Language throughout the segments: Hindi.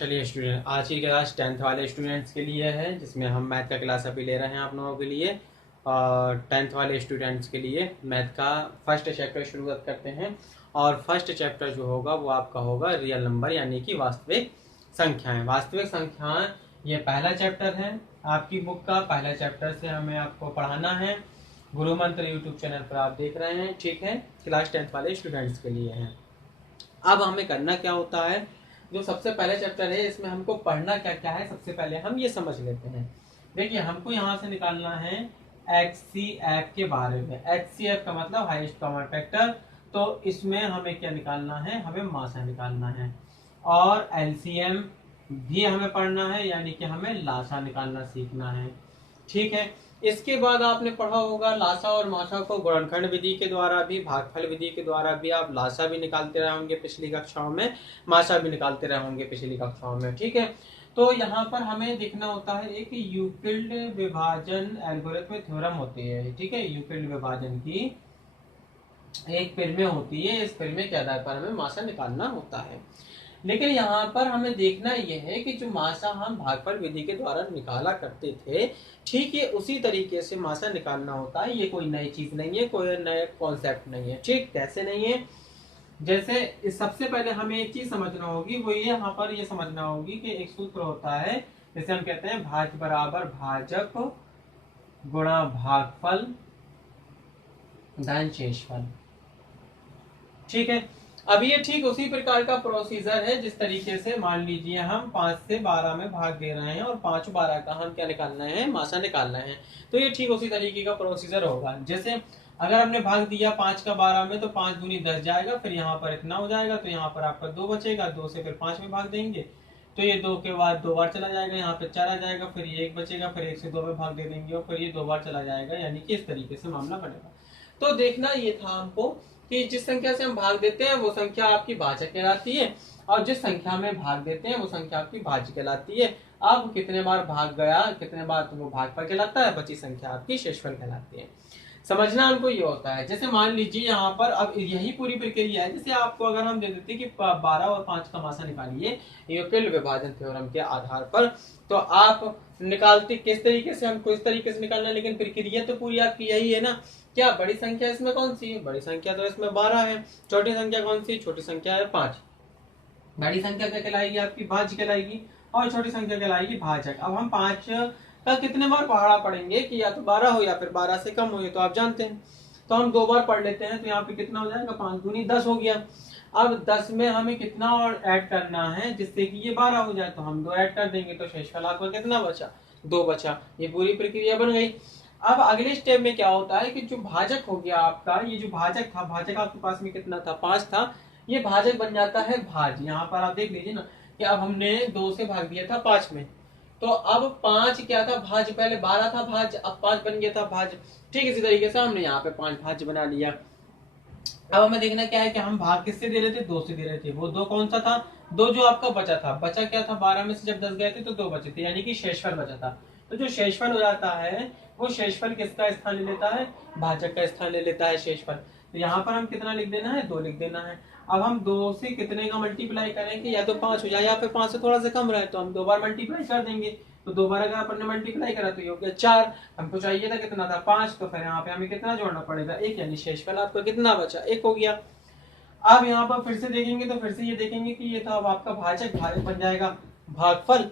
चलिए स्टूडेंट, आज की क्लास 10th वाले स्टूडेंट्स के लिए है, जिसमें हम मैथ का क्लास अभी ले रहे हैं आप लोगों के लिए। और 10th वाले स्टूडेंट्स के लिए मैथ का फर्स्ट चैप्टर शुरुआत करते हैं। और फर्स्ट चैप्टर जो होगा वो आपका होगा रियल नंबर, यानी कि वास्तविक संख्याएं। वास्तविक संख्याएं ये पहला चैप्टर है आपकी बुक का। पहला चैप्टर से हमें आपको पढ़ाना है। गुरु मंत्र यूट्यूब चैनल पर आप देख रहे हैं, ठीक है। क्लास 10th वाले स्टूडेंट्स के लिए है। अब हमें करना क्या होता है, जो सबसे पहले चैप्टर है इसमें हमको पढ़ना क्या क्या है, सबसे पहले हम ये समझ लेते हैं। देखिए, हमको यहाँ से निकालना है HCF के बारे में। HCF का मतलब हाईएस्ट कॉमन फैक्टर। तो इसमें हमें क्या निकालना है, हमें मासा निकालना है। और LCM भी हमें पढ़ना है, यानी कि हमें लासा निकालना सीखना है, ठीक है। इसके बाद आपने पढ़ा होगा लासा और मासा को गुणनखंड विधि के द्वारा भी, भागफल विधि के द्वारा भी आप लासा भी निकालते रहे होंगे पिछली कक्षाओं में, मासा भी निकालते रहे होंगे पिछली कक्षाओं में, ठीक है। तो यहाँ पर हमें देखना होता है एक यूक्लिड विभाजन एल्गोरिथम थ्योरम होती है, ठीक है। यूक्लिड विभाजन की एक प्रमेय होती है। इस प्रमेय के आधार पर हमें मासा निकालना होता है। लेकिन यहाँ पर हमें देखना यह है कि जो मासा हम भागफल विधि के द्वारा निकाला करते थे, ठीक है, उसी तरीके से मासा निकालना होता है। ये कोई नई चीज नहीं है, कोई नया कॉन्सेप्ट नहीं है, ठीक। कैसे नहीं है, जैसे सबसे पहले हमें एक चीज समझना होगी, वो ये यहाँ पर ये समझना होगी कि एक सूत्र होता है, जैसे हम कहते हैं भाज्य बराबर भाजक गुणा भागफल धन शेषफल, ठीक है। अब ये ठीक उसी प्रकार का प्रोसीजर है जिस तरीके से मान लीजिए हम 5 से 12 में भाग दे रहे हैं और 5 12 का हम क्या निकालना है, मासा निकालना है। तो ये ठीक उसी तरीके का प्रोसीजर होगा। जैसे अगर हमने भाग दिया 5 का 12 में, तो 5 दूनी 10 जाएगा, फिर यहाँ पर इतना हो जाएगा, तो यहाँ पर आपका 2 बचेगा। 2 से फिर 5 में भाग देंगे, तो ये 2 के बाद 2 बार चला जाएगा, यहाँ पे 4 आ जाएगा, फिर ये 1 बचेगा, फिर 1 से 2 में भाग दे देंगे और फिर ये 2 बार चला जाएगा, यानी कि इस तरीके से मामला बनेगा। तो देखना ये था हमको कि जिस संख्या से हम भाग देते हैं वो संख्या आपकी भाजक कहलाती है, और जिस संख्या में भाग देते हैं वो संख्या आपकी भाज्य कहलाती है। अब कितने बार भाग गया, कितने बार तो वो भागफल कहलाता है, बची संख्या आपकी शेषफल कहलाती है। समझना हमको ये होता है। जैसे मान लीजिए यहाँ पर अब यही पूरी प्रक्रिया है। जैसे आपको अगर हम दे देते कि 12 और 5 का मासा निकालिए यूक्लिड विभाजन थ्योरम के आधार पर, तो आप निकालते किस तरीके से, हमको इस तरीके से निकालना, लेकिन प्रक्रिया तो पूरी आपकी यही है ना। क्या बड़ी संख्या इसमें कौन सी है, बड़ी संख्या तो इसमें 12 है। छोटी संख्या कौन सी, छोटी संख्या है 5। बड़ी संख्या क्या कहलाएगी, आपकी भाज्य कहलाएगी, और छोटी संख्या कहलाएगी भाजक। अब हम 5 का कितने बार पढ़ा पढ़ेंगे कि या तो 12 हो या फिर 12 से कम हो, ये तो आप जानते हैं। तो हम 2 बार पढ़ लेते हैं, तो यहाँ पे कितना हो जाएगा, 5 दूनी 10 हो गया। अब 10 में हमें कितना और ऐड करना है जिससे कि ये 12 हो जाए, तो हम 2 ऐड कर देंगे, तो शेषफल आपका कितना बचा, 2 बचा। ये पूरी प्रक्रिया बन गई। अब अगले स्टेप में क्या होता है कि जो भाजक हो गया आपका, ये जो भाजक था, भाजक आपके पास में कितना था, 5 था, ये भाजक बन जाता है भाज्य। यहाँ पर आप देख लीजिए ना कि अब हमने 2 से भाग दिया था 5 में, तो अब 5 क्या था, भाज्य। पहले 12 था भाज्य, अब 5 बन गया था भाज्य, ठीक। इसी तरीके से हमने यहाँ पे 5 भाज्य बना लिया। अब हमें देखना क्या है कि हम भाग किससे दे रहे थे, 2 से दे रहे थे। वो 2 कौन सा था, 2 जो आपका बचा था। बचा क्या था, 12 में से जब 10 गए थे तो 2 बचे थे, यानी कि शेषफल बचा था। तो जो शेषफल हो जाता है वो शेषफल किसका स्थान ले लेता है, भाजक का स्थान ले लेता है शेषफल। तो यहाँ पर हम कितना लिख देना है, 2 लिख देना है। अब हम 2 से कितने का मल्टीप्लाई करेंगे, या तो 5 हो जाए या फिर 5 से थोड़ा सा कम रहे, तो हम 2 बार मल्टीप्लाई कर देंगे। तो 2 बार अगर अपन ने मल्टीप्लाई करा तो ये हो गया 4। हमको चाहिए था कितना था, 5, तो फिर यहाँ पे हमें कितना जोड़ना पड़ेगा, 1, यानी शेषफल आपका कितना बचा, 1 हो गया। अब यहाँ पर फिर से देखेंगे तो फिर से ये देखेंगे कि ये था अब आपका भाजक, भाजक बन जाएगा भागफल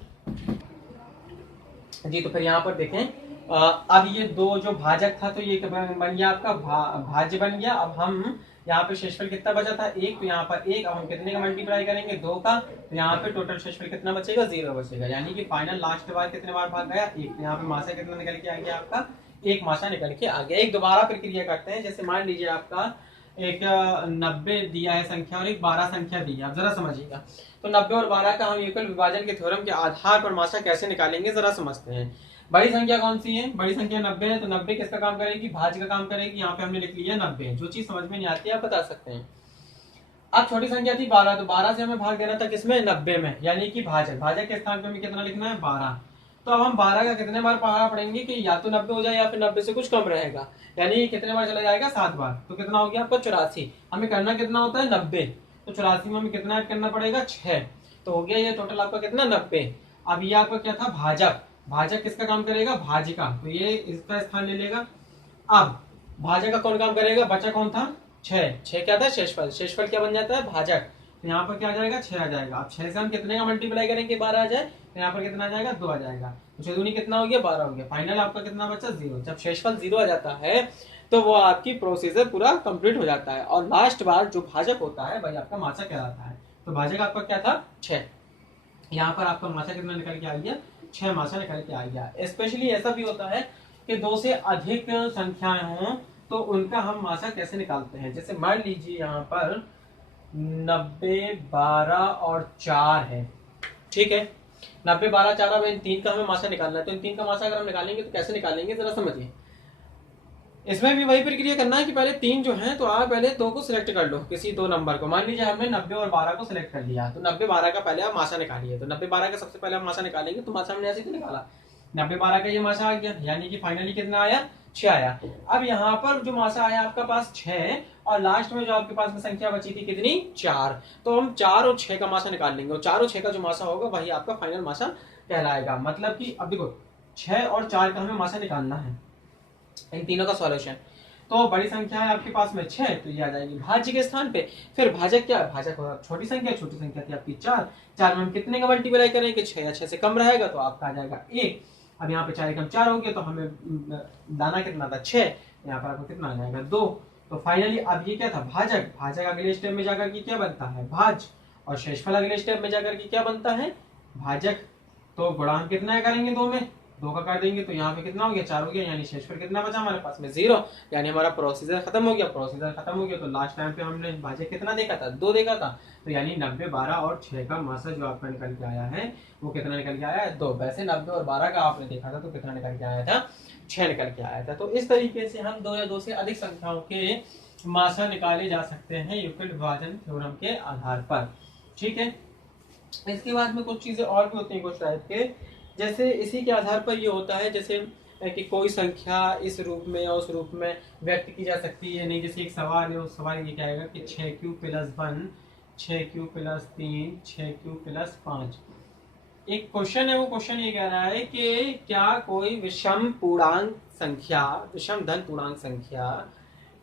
जी। तो फिर यहाँ पर देखें, अब ये 2 जो भाजक था तो ये बन गया आपका भाज्य बन गया। अब हम यहाँ पे शेषफल कितना बचा था, 1, तो यहाँ पर 1। अब हम कितने का मल्टीप्लाई करेंगे, 2 का, तो यहाँ पे टोटल शेषफल कितना बचेगा, 0 बचेगा, यानी कि फाइनल लास्ट बार कितने बार भाग गया, 1। तो यहाँ पे मासा कितना निकल के आ गया आपका, 1 मासा निकल के आ गया। एक दोबारा प्रक्रिया करते हैं। जैसे मान लीजिए आपका एक 90 दिया है संख्या और एक 12 संख्या दी है। आप जरा समझिएगा, तो 90 और 12 का हम यूक्लिड विभाजन के थ्योरम के आधार पर मासा कैसे निकालेंगे जरा समझते हैं। बड़ी संख्या कौन सी है, बड़ी संख्या 90 है, तो 90 किसका काम करेगी, भाज्य का काम करेगी। यहाँ पे हमने लिख लिया 90। जो चीज समझ में नहीं आती है आप बता सकते हैं। अब छोटी संख्या थी 12, तो 12 से हमें भाग देना था किसमें, 90 में, यानी कि भाजक। भाजक के स्थान पे हमें कितना लिखना है, 12। तो अब हम 12 का कितने बार पढ़ा पढ़ेंगे कि या तो 90 हो जाए या फिर 90 से कुछ कम रहेगा, यानी कितने बार चला जाएगा, 7 बार। तो कितना हो गया आपका 84। हमें करना कितना होता है, 90। तो 84 में हमें कितना ऐड करना पड़ेगा, 6। तो हो गया ये टोटल आपका कितना 90। अब ये आपका क्या था भाजक, भाजक किसका काम करेगा भाजिका, तो ये इसका स्थान ले लेगा। अब भाजक का कौन काम करेगा, बचा कौन था 6, 6 क्या था शेषफल, शेषफल क्या बन जाता है भाजक, तो यहाँ पर क्या आ जाएगा 6 आ जाएगा। अब 6 से हम कितने का मल्टीप्लाई करेंगे 12 आ जाए, तो यहाँ पर कितना आ जाएगा 2 आ जाएगा, तो 6 दूनी कितना हो गया 12 हो गया। फाइनल आपका कितना बचा 0। जब शेषफल 0 आ जाता है तो वो आपकी प्रोसीजर पूरा कंप्लीट हो जाता है और लास्ट बार जो भाजक होता है वही आपका मासा कहलाता है। तो भाजक आपका क्या था 6, यहाँ पर आपका मासा कितना निकल के आ गया 6 मासा निकल के आ गया। स्पेशली ऐसा भी होता है कि 2 से अधिक संख्याएं हों तो उनका हम मासा कैसे निकालते हैं। जैसे मान लीजिए यहाँ पर 90, 12 और 4 है, ठीक है 90, 12, 4, अब इन 3 का हमें मासा निकालना है। तो इन 3 का मासा अगर हम निकालेंगे तो कैसे निकालेंगे जरा समझिए। इसमें भी वही प्रक्रिया करना है कि पहले 3 जो है तो आप पहले 2 को सिलेक्ट कर लो, किसी 2 नंबर को। मान लीजिए हमने 90 और 12 को सिलेक्ट कर लिया, तो 90, 12 का पहले आप मासा निकालिए। तो 90, 12 का सबसे पहले हम मासा निकालेंगे, तो मासा हमने ऐसे ही निकाला 90, 12 का ये मासा आ गया, यानी कि फाइनली कितना आया 6 आया। अब यहाँ पर जो मासा आया आपका पास 6 और लास्ट में जो आपके पास में संख्या बची थी कितनी 4, तो हम 4 और 6 का मासा निकाल लेंगे और 4 और 6 का जो मासा होगा वही आपका फाइनल मासा कहलाएगा। मतलब कि अब देखो 6 और 4 का हमें मासा निकालना है, इन तीनों का सॉल्यूशन। तो बड़ी संख्या है आपके पास में 6, तो ये आ जाएगी भाज्य के स्थान पे। फिर भाजक क्या है, भाजक होगा छोटी संख्या, छोटी संख्या थी आपकी 4, 4 में हम कितने का मल्टीप्लाई करेंगे 6 या 6 से कम रहेगा तो आपका आ जाएगा 1। अब यहाँ पे 4 एकम 4 हो गया, तो हमें दाना कितना था 6, यहाँ पर आपको कितना आ जाएगा 2। तो फाइनली अब ये क्या था भाजक, भाजक अगले स्टेप में जाकर के क्या बनता है भाज, और शेषफल अगले स्टेप में जाकर के क्या बनता है भाजक। तो गुणांक कितना करेंगे 2 में 2 का कर देंगे, तो यहाँ पे कितना हो गया 4 हो गया, यानी शेषफल कितना बचा हमारे पास में 0, यानी हमारा प्रोसीजर खत्म हो गया। प्रोसीजर खत्म हो गया तो लास्ट टाइम पे हमने भाजक कितना देखा था 2 देखा था, तो यानी 90, 12 और 6 का मासा जो आपका निकल के आया है वो कितना निकल के आया है 2। वैसे 90 और 12 का आपने देखा था तो कितना निकल के आया था 6 निकल के आया था। तो इस तरीके से हम 2 या 2 से अधिक संख्याओं के मासा निकाले जा सकते हैं यूक्लिड विभाजन थ्योरम के आधार पर, ठीक है। इसके बाद में कुछ चीजें और भी होती हैं कुछ टाइप के, जैसे इसी के आधार पर ये होता है जैसे कि कोई संख्या इस रूप में या उस रूप में व्यक्त की जा सकती है। नहीं जैसे एक सवाल है, उस सवाल ये क्या आएगा कि 6q + 1, 6q + 3, 6q + 5। एक क्वेश्चन है, वो क्वेश्चन ये कह रहा है कि क्या कोई विषम पूर्णांक संख्या, विषम धन पूर्णांक संख्या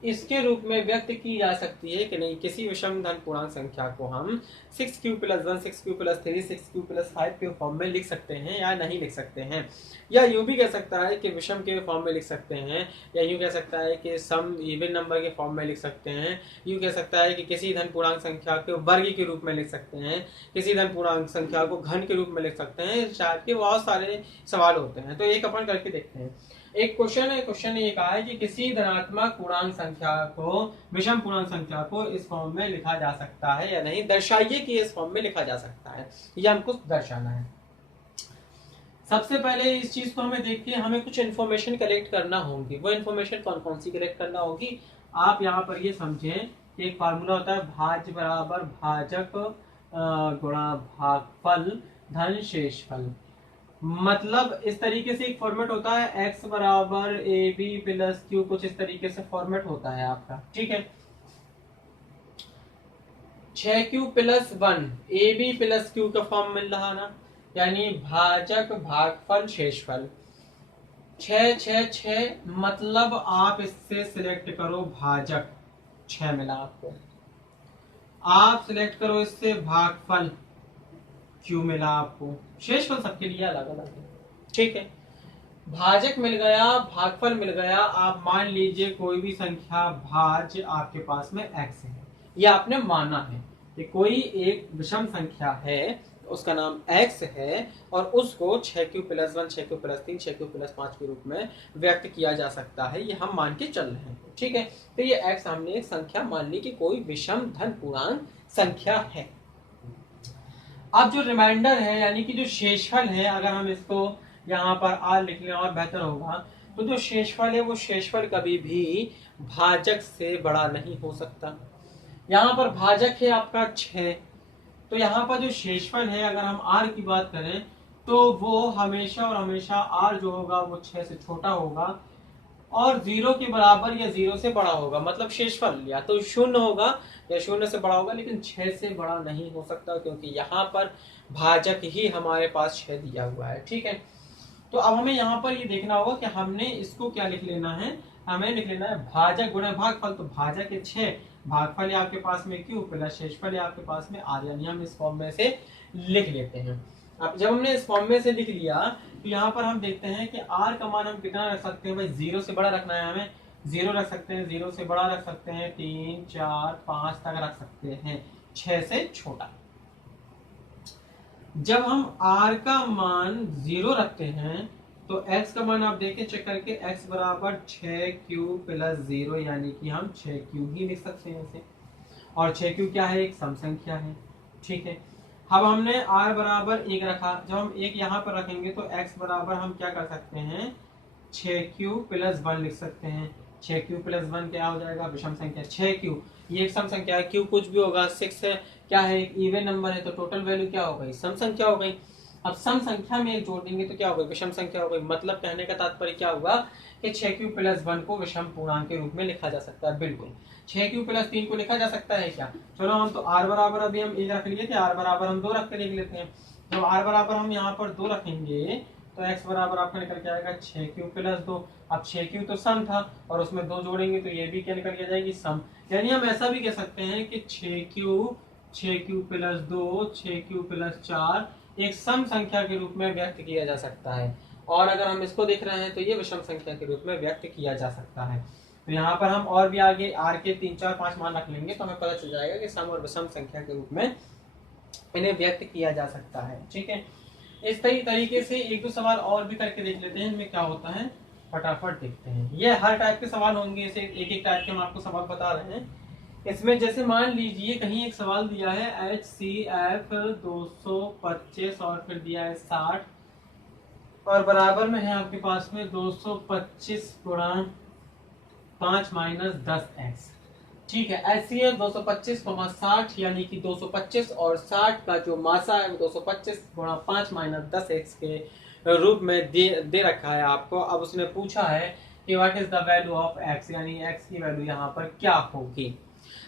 इसके रूप में व्यक्त की जा सकती है कि नहीं। किसी विषम धन पूर्णांक संख्या को हम 6q + 1, 6q + 3, 6q + 5 के फॉर्म में लिख सकते हैं या नहीं लिख सकते हैं, या यूं भी कह सकता है कि विषम के फॉर्म में लिख सकते हैं, या यूं कह सकता है कि सम इवन नंबर के फॉर्म में लिख सकते हैं, यूं कह सकता है कि किसी धन पूर्णांक संख्या को वर्ग के रूप में लिख सकते हैं, किसी धन पूर्णांक संख्या को घन के रूप में लिख सकते हैं। शायद के बहुत सारे सवाल होते हैं, तो एक अपन करके देखते हैं। एक क्वेश्चन है, क्वेश्चन ये कहा है कि किसी धनात्मक पूर्णांक संख्या को, विषम पूर्णांक संख्या को इस फॉर्म में लिखा जा सकता है या नहीं, दर्शाइए कि इस फॉर्म में लिखा जा सकता है, ये हमको दर्शाना है। सबसे पहले इस चीज को हमें देख के हमें कुछ इन्फॉर्मेशन कलेक्ट करना होगी। वो इन्फॉर्मेशन कौन कौन सी कलेक्ट करना होगी, आप यहाँ पर ये समझें कि एक फार्मूला होता है भाज्य बराबर भाजक गुणा भागफल धन शेषफल। मतलब इस तरीके से एक फॉर्मेट होता है, x बराबर AB + Q, कुछ इस तरीके से फॉर्मेट होता है आपका, ठीक है। 6q + 1 AB + Q का फॉर्म मिल रहा ना, यानी भाजक भागफल शेषफल 6 6 6, मतलब आप इससे सिलेक्ट करो भाजक 6 मिला आपको, आप सिलेक्ट करो इससे भागफल Q मिला आपको, शेषफल सबके लिए अलग अलग है, ठीक है। भाजक मिल गया, भागफल मिल गया। आप मान लीजिए कोई भी संख्या भाज्य आपके पास में x है, ये आपने माना है कि कोई एक विषम संख्या है, उसका नाम x है और उसको 6q + 1, 6q + 3, 6q + 5 के रूप में व्यक्त किया जा सकता है, ये हम मान के चल रहे हैं, ठीक है। तो ये x हमने एक संख्या मान ली कि कोई विषम धन पूर्णांक संख्या है। अब जो रिमाइंडर है यानी कि जो शेषफल है, अगर हम इसको यहाँ पर r लिख लें और बेहतर होगा, तो जो शेषफल है वो शेषफल कभी भी भाजक से बड़ा नहीं हो सकता। यहाँ पर भाजक है आपका 6, तो यहाँ पर जो शेषफल है अगर हम r की बात करें तो वो हमेशा और हमेशा r जो होगा वो 6 से छोटा होगा, और 0 के बराबर या 0 से बड़ा होगा, मतलब शेषफल या तो 0 होगा या 0 से बड़ा होगा, लेकिन 6 से बड़ा नहीं हो सकता क्योंकि यहाँ पर भाजक ही हमारे पास 6 दिया हुआ है। ठीक है, तो अब हमें यहाँ पर ये देखना होगा कि हमने इसको क्या लिख लेना है, हमें लिख लेना है भाजक गुणा भागफल। तो भाजक है 6, भागफल है आपके पास में q प्लस शेषफल है आपके पास में r, यानी हम इस फॉर्म में से लिख लेते हैं। अब जब हमने इस फॉर्म में से लिख लिया तो यहाँ पर हम देखते हैं कि r का मान हम कितना रख सकते हैं भाई, 0 से बड़ा रखना है हमें, 0 रख सकते हैं, 0 से बड़ा रख सकते हैं, 3 4 5 तक रख सकते हैं, 6 से छोटा। जब हम r का मान 0 रखते हैं तो x का मान आप देखें चेक करके, x बराबर 6q प्लस 0, यानी कि हम 6q ही लिख सकते हैं इसे, और 6q क्या है, एक सम संख्या है। ठीक है, अब हमने r बराबर 1 रखा, जब हम 1 यहाँ पर रखेंगे तो x बराबर हम क्या कर सकते हैं, 6q प्लस 1 लिख सकते हैं। 6q प्लस 1 क्या हो जाएगा, विषम संख्या। 6q ये एक सम संख्या है, q कुछ भी होगा, 6 है क्या है, एक इवन नंबर है, तो टोटल वैल्यू क्या हो गई, सम संख्या हो गई। अब सम संख्या में एक जोड़ देंगे तो क्या होगा, विषम संख्या हो गई। मतलब कहने का तात्पर्य क्या हुआ कि 6q प्लस 1 को विषम पूर्णांक के रूप में लिखा जा सकता है। बिल्कुल, 6q प्लस 3 को लिखा जा सकता है क्या, चलो हम तो r बराबर अभी हम 1 रख लिए थे, r बराबर हम 2 रख के लिख लेते हैं। जब r बराबर हम यहाँ पर 2 रखेंगे तो x बराबर आपका निकल के आएगा 6q प्लस 2। अब 6q तो सम था और उसमें 2 जोड़ेंगे तो ये भी क्या निकल के जाएगी, सम। यानी हम ऐसा भी कह सकते हैं कि 6q प्लस 2 6q प्लस 4 एक सम संख्या के रूप में व्यक्त किया जा सकता है, और अगर हम इसको देख रहे हैं तो ये विषम संख्या के रूप में व्यक्त किया जा सकता है। तो यहाँ पर हम और भी आगे r के 3 4 5 मान रख लेंगे तो हमें पता चल जाएगा कि सम और विषम संख्या के रूप में इन्हें व्यक्त किया जा सकता है। ठीक है, इस तरीके से एक दो सवाल और भी करके देख लेते हैं, इनमें क्या होता है फटाफट देखते हैं। ये हर टाइप के सवाल होंगे, इसे एक एक टाइप के हम आपको सवाल बता रहे हैं। इसमें जैसे मान लीजिए कहीं एक सवाल दिया है HCF 225 और फिर दिया है 60 और बराबर में है आपके पास में 225 गुणा 5 माइनस 10x। ठीक है, HCF 225, 60 यानी कि 225 और 60 का जो मासा है वो 225 गुणा 5 माइनस 10x के रूप में दे रखा है आपको। अब उसने पूछा है कि what is the value of x, यानी x की वैल्यू यहाँ पर क्या होगी।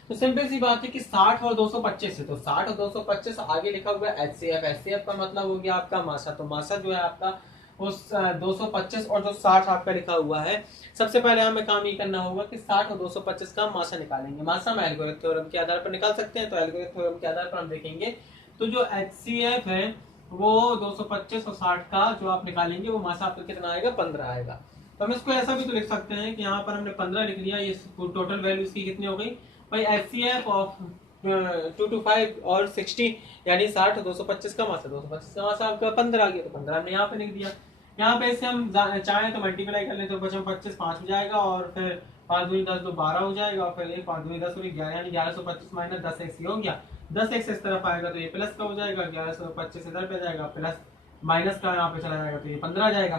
तो सिंपल सी बात है कि 60 और 225 है, तो 60 और 225 आगे लिखा हुआ है HCF का मतलब हो गया आपका मासा। तो मासा जो है आपका उस 225 और जो 60 आपका लिखा हुआ है, सबसे पहले हमें काम ये करना होगा कि 60 और 225 का मासा निकालेंगे। मासा हम एल्गोरिथम थ्योरम के आधार पर निकाल सकते हैं, तो एल्गोरिथम थ्योरम के आधार पर हम देखेंगे तो जो HCF है वो 225 और 60 का जो आप निकालेंगे वो मासा आपका कितना आएगा, 15 आएगा। तो हम इसको ऐसा भी तो लिख सकते हैं कि यहाँ पर हमने 15 लिख लिया, ये टोटल वैल्यू इसकी कितनी हो गई भाई, HCF ऑफ 225 और 60 यानी 60 225 का मासा, 225 का मासा आपका 15 आ गया, तो 15 हमने यहाँ पे लिख दिया। यहाँ पे इसे हम चाहें तो मल्टीप्लाई कर ले तो 25 5 हो जाएगा और फिर 5 दूनी 10 2 12 हो जाएगा और फिर 5 दूनी 10 और 11 यानी 1125 माइनस 10x हो गया। 10x इस तरफ आएगा तो ये प्लस का हो जाएगा, 1125 इधर पे जाएगा, प्लस माइनस का यहाँ पे चला जाएगा तो ये 15 आ जाएगा।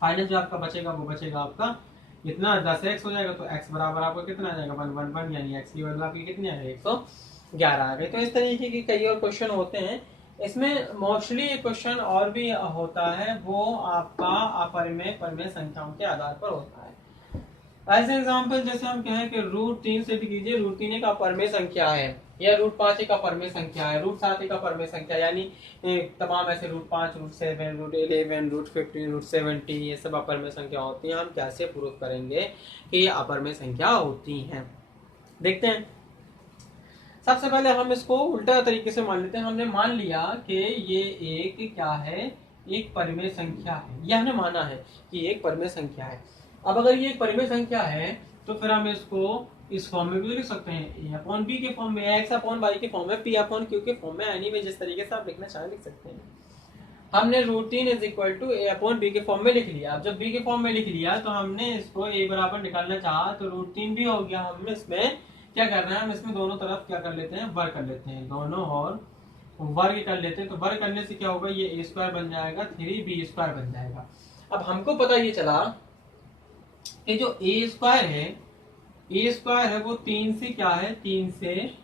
फाइनल जो आपका बचेगा वो बचेगा आपका इतना 10x हो जाएगा, तो x बराबर आपको कितना आ जाएगा 111, यानी x की वैल्यू आपकी कितनी आ गई 111 आ गई। तो इस तरीके के कई और क्वेश्चन होते हैं। इसमें मोस्टली एक क्वेश्चन और भी होता है, वो आपका अपरिमेय संख्याओं के आधार पर होता है। एज एग्जाम्पल जैसे हम कहें कि √3 से कीजिए, √3 एक अपरिमेय संख्या है, या √5 एक अपरिमेय संख्या है, √7 एक अपरिमेय संख्या, यानी तमाम ऐसे √5 √7 √11 √15 √70 ये सब अपरिमेय संख्या होती हैं। हम कैसे प्रूव करेंगे कि ये अपरिमेय संख्या होती हैं, देखते हैं। सबसे पहले हम इसको उल्टा तरीके से मान लेते हैं। हमने मान लिया कि ये एक क्या है, एक परिमेय संख्या है, ये हमने माना है कि एक परिमेय संख्या है। अब अगर ये एक परिमेय संख्या है तो फिर हम इसको इस फॉर्म में भी लिख सकते हैं, a/b के फॉर्म में, x/y के फॉर्म में, p/q के फॉर्म में, एनीवे जिस तरीके से आप लिखना चाहें लिख सकते हैं। हमने √3 a/b के फॉर्म में लिख लिया। अब जब b के फॉर्म में लिख लिया तो हमने इसको a बराबर निकालना चाहा तो √3 भी हो गया। हमने इसमें क्या करना है, हम इसमें दोनों तरफ क्या कर लेते हैं, वर्ग कर लेते हैं, दोनों और वर्ग कर लेते हैं। तो वर्ग करने से क्या होगा, ये a² बन जाएगा, 3b² बन जाएगा। अब हमको पता ये चला कि जो a² है वो 3 से क्या है, 3 से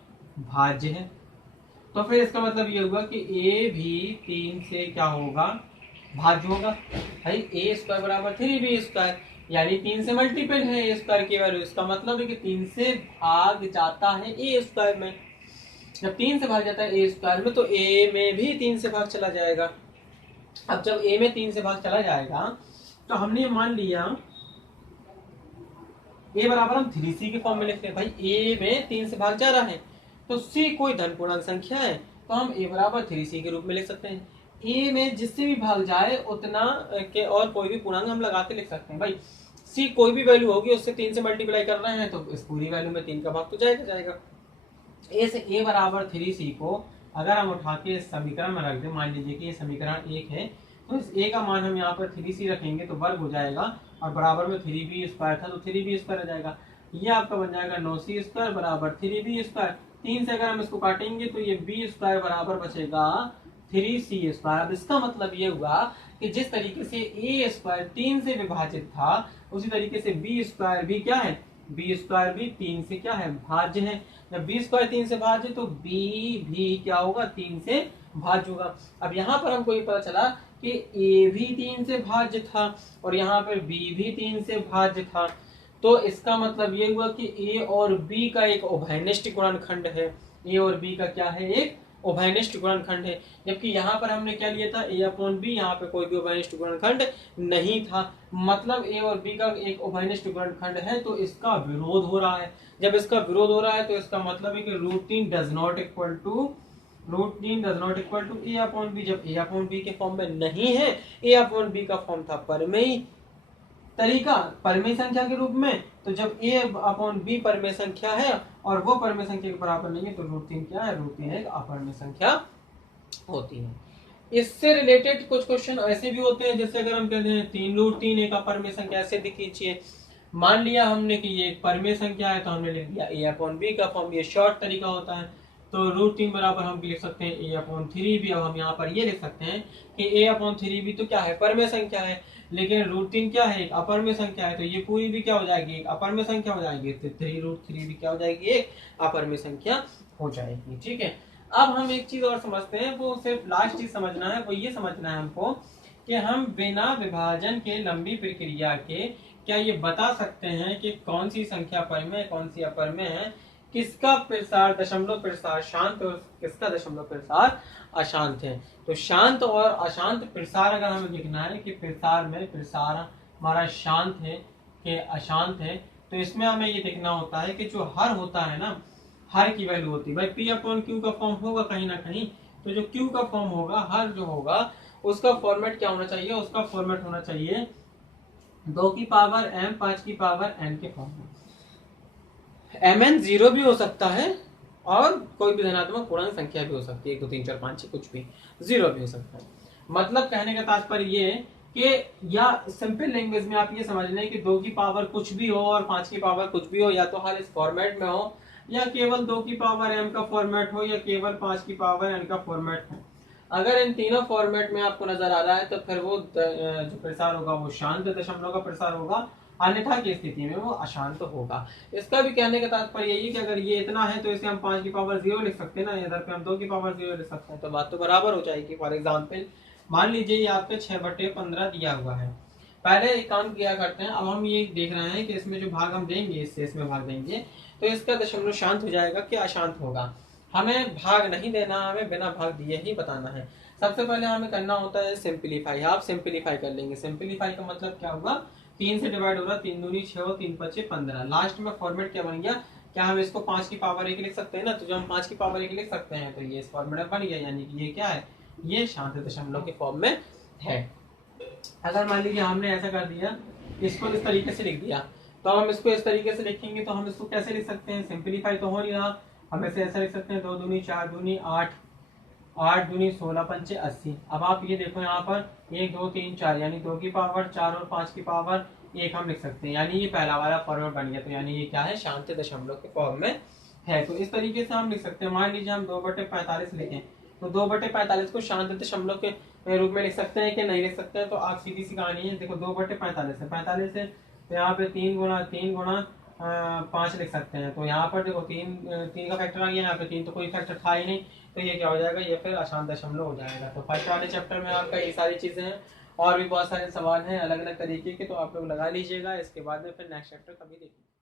भाज्य है। तो फिर इसका मतलब ये होगा कि a भी 3 से क्या होगा, भाज्य होगा। भाई a² बराबर 3b², यानी 3 से मल्टीपल है ए स्क्वायर की वैल्यू। इसका मतलब है कि 3 से भाग जाता है ए स्क्वायर में। जब 3 से भाग जाता है ए स्क्वायर में तो ए में भी 3 से भाग चला जाएगा। अब जब ए में 3 से भाग चला जाएगा तो हमने मान लिया ए बराबर हम 3c के फॉर्म में लिखते हैं। भाई ए में 3 से भाग जा रहा है तो c कोई धन पूर्णांक संख्या है तो हम ए बराबर 3c के रूप में लिख सकते हैं। ए में जिससे भी भाग जाए उतना के और कोई भी पूर्णांक हम लगा के लिख सकते हैं। भाई c कोई भी वैल्यू होगी उससे 3 से मल्टीप्लाई करना है तो इस पूरी वैल्यू में 3 का भाग तो जाएगा। ए से ए बराबर 3c को अगर हम उठा के इस समीकरण में रख दें, मान लीजिए कि ये समीकरण 1 है तो इस a का मान हम यहाँ पर 3c रखेंगे तो वर्ग हो जाएगा और बराबर में 3b स्क्वायर था तो 3b स्क्वायर आ जाएगा। ये आपका बन जाएगा 9c स्क्वायर बराबर 3b स्क्वायर। 3 से अगर हम इसको काटेंगे तो ये b स्क्वायर बराबर बचेगा 3c स्क्वायर। अब इसका मतलब ये हुआ कि जिस तरीके से a स्क्वायर 3 से विभाजित था उसी तरीके से b स्क्वायर भी क्या है, b स्क्वायर भी 3 से क्या है, भाज्य है। जब b स्क्वायर 3 से भाज्य तो b भी क्या होगा, 3 से भाज्य होगा। अब यहाँ पर हमको ये पता चला कि a भी 3 से भाज्य था और यहाँ पर b भी 3 से भाज्य था। तो इसका मतलब ये हुआ कि a और b का एक उभयनिष्ठ गुणनखंड है। a और b का क्या है, एक उभयनिष्ठ गुणनखंड है। जबकि यहाँ पर हमने क्या लिया था, a अपॉन b, यहाँ पे कोई भी उभयनिष्ठ गुणनखंड नहीं था। मतलब a और b का एक उभयनिष्ठ गुणनखंड है तो इसका विरोध हो रहा है। जब इसका विरोध हो रहा है तो इसका मतलब है कि √3 does not equal to a upon b। जब a अपॉन b के फॉर्म में नहीं है, a अपॉन b का फॉर्म था परमेय तरीका, परमेय संख्या के रूप में। तो जब a अपॉन b परमेय संख्या है और वो परमेय संख्या के बराबर नहीं है तो √3 क्या है, √3 एक अपरमेय संख्या होती है। इससे रिलेटेड कुछ क्वेश्चन ऐसे भी होते हैं जैसे अगर हम कहते हैं 3√3 एक अपरमेय संख्या, ऐसे लिख लीजिए। मान लिया हमने कि ये एक परमेय संख्या है तो हमने लिख दिया a अपॉन b का फॉर्म। ये शॉर्ट तरीका होता है तो √3 बराबर हम लिख सकते हैं a अपॉन 3b। अब हम यहाँ पर ये लिख सकते हैं कि a अपॉन 3b तो क्या है, परमेय संख्या है, लेकिन √3 क्या है, एक अपरमेय संख्या है। तो ये पूरी भी क्या हो जाएगी, एक अपरमेय संख्या हो जाएगी। तो 3√3 भी क्या हो जाएगी, एक अपरमेय संख्या हो जाएगी। ठीक है। अब हम एक चीज और समझते हैं, वो सिर्फ लास्ट चीज समझना है, वो ये समझना है हमको कि हम बिना विभाजन के लंबी प्रक्रिया के क्या ये बता सकते हैं कि कौन सी संख्या परमेय कौन सी अपरमेय है, किसका प्रसार दशमलव प्रसार शांत और किसका दशमलव प्रसार अशांत है। तो शांत और अशांत प्रसार अगर हमें लिखना है कि प्रसार में प्रसार हमारा शांत है कि अशांत है, तो इसमें हमें ये देखना होता है कि जो हर होता है ना, हर की वैल्यू होती है। भाई p अपॉन q का फॉर्म होगा कहीं ना कहीं, तो जो q का फॉर्म होगा, हर जो होगा उसका फॉर्मेट क्या होना चाहिए, उसका फॉर्मेट होना चाहिए 2 की पावर m 5 की पावर n के फॉर्म में। mn 0 भी हो सकता है और कोई भी धनात्मक पूर्णांक संख्या भी हो सकती है, 1 2 3 4 5 6 कुछ भी 0 भी हो सकता है। मतलब कहने का तात्पर्य ये कि या सिंपल लैंग्वेज में आप ये समझ लें कि 2 की पावर कुछ भी हो और 5 की पावर कुछ भी हो, या तो हर इस फॉर्मेट में हो या केवल 2 की पावर m का फॉर्मेट हो या केवल 5 की पावर n का फॉर्मेट हो। अगर इन तीनों फॉर्मेट में आपको नजर आ रहा है तो फिर वो जो प्रसार होगा वो शांत दशमलव का प्रसार होगा, अन्यथा की स्थिति में वो अशांत होगा। इसका भी कहने का तात्पर्य यही कि अगर ये इतना है तो इसे हम 5 की पावर 0 लिख सकते हैं ना, इधर पे हम 2 की पावर 0 लिख सकते हैं, तो बात तो बराबर हो जाएगी। फॉर एग्जाम्पल मान लीजिए ये आपके 6/15 दिया हुआ है। पहले एक काम किया करते हैं, अब हम ये देख रहे हैं कि इसमें जो भाग हम देंगे, इससे इसमें भाग देंगे तो इसका दशमलव शांत हो जाएगा कि अशांत होगा। हमें भाग नहीं देना, हमें बिना भाग दिए ही बताना है। सबसे पहले हमें करना होता है सिंपलीफाई। आप सिंपलीफाई कर लेंगे। सिंपलीफाई का मतलब क्या होगा, 3 से डिवाइड हो रहा, 3 दूनी 6 और 3 5 15। लास्ट में फॉर्मेट क्या बन गया, क्या हम इसको 5 की पावर 1 लिख सकते हैं ना, तो जब हम 5 की पावर 1 लिख सकते हैं तो ये इस फॉर्मेट में बन गया, यानी कि ये क्या है, ये शांत दशमलव के फॉर्म में है। अगर मान लीजिए हमने ऐसा कर दिया, इसको इस तरीके से लिख दिया, तो हम इसको इस तरीके से लिखेंगे तो हम इसको कैसे लिख सकते हैं, सिंपलीफाई तो हो नहीं रहा, हम इसे ऐसा लिख सकते हैं 2 दूनी 4 दूनी 8, 8 दूनी 16 पंचे 80। अब आप ये देखो यहाँ पर 1 2 3 4, यानी 2 की पावर 4 और 5 की पावर 1 हम लिख सकते हैं, यानी ये पहला वाला फॉर्मेट बन गया। तो यानी ये क्या है, शांत दशमलव के फॉर्म में है। तो इस तरीके से हम लिख सकते हैं। मान लीजिए हम 2/45 लिखें तो 2/45 को शांत दशमलव के रूप में लिख सकते हैं कि नहीं लिख सकते हैं, तो आप सीधी सी कहानी है। देखो 2/45 है, 45 है तो यहाँ पे 3 गुणा 5 लिख सकते हैं। तो यहाँ पर देखो 3 का फैक्टर आ गया, यहाँ पे 3 तो कोई फैक्टर था ही नहीं, तो ये क्या हो जाएगा, ये फिर अशांत दशमलव हो जाएगा। तो फर्स्ट वाले चैप्टर में आपका ये सारी चीजें हैं और भी बहुत सारे सवाल हैं अलग अलग तरीके के, तो आप लोग लगा लीजिएगा। इसके बाद में फिर नेक्स्ट चैप्टर कभी देखेंगे।